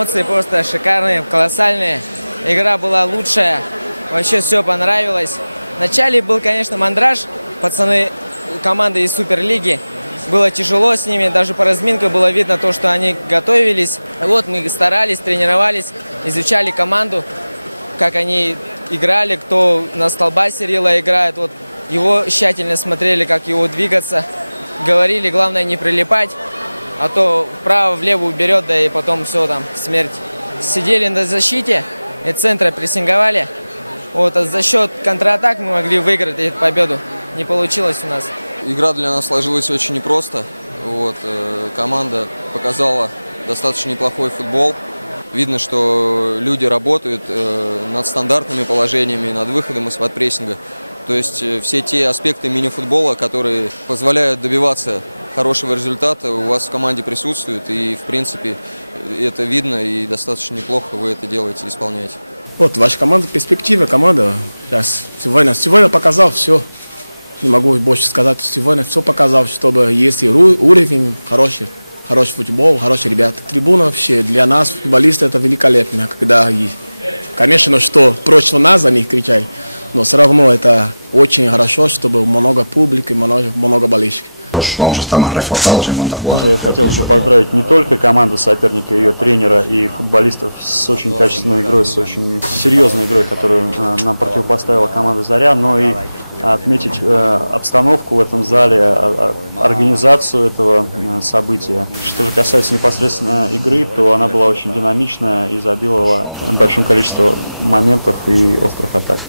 эмоции просто шикарные, колоссальные. Игра была лучшая, вообще все понравилось. Вначале был, конечно, мандраж, пацаны команды из Суперлиги. Было тяжело с ними, даже по разминке было видно то, что они готовились. Вот мы старались, тренировались, изучали команду, как они играли, кто на столба Сирила играет. Вот его тщательно смотрели, как его двигаться. Говорили, главное не прилипать, а то вправо-влево уберет, да и потом все, там, смерть. Сидели на защите, и центра прессинговали. Вот, а за счет контратак мы могли выиграть эту победу. Не получилось у нас. Игра для нас сложилась очень непросто. Вот, команда показала достаточно неплохой футбол. Видно, что люди работают над стандартными положениями, над выходом из-под прессинга. То есть все те аспекты мини-футбола, которые позволяют добиваться хорошего результата, у вас в команде присутствуют. И, в принципе, это видно и достаточно неплохо вы это делаете, исполняете. Вот ваша команда, перспектива команда. Сегодня показал все. Не могу больше сказать. Сегодня все показал, чтобы есть уровень хороший футбол, хорошие ребята. Трибуна вообще для нас, футболисты, это великолепно. Когда, конечно, что против нас за них кричать, но все равно это очень хорошо, чтобы много публики, много болельщиков. Я хотел бы поздравить не только команду соперника, ее тренера и футболистов с очень качественной игрой, с очень серьезной игрой, которую нам противопоставила команда «Заря», но и отметить обстановку в этом зале, организацию этого события. Что же касается непосредственно игры, то она была очень динамичная и изобиловала большим количеством моментов и острых атак.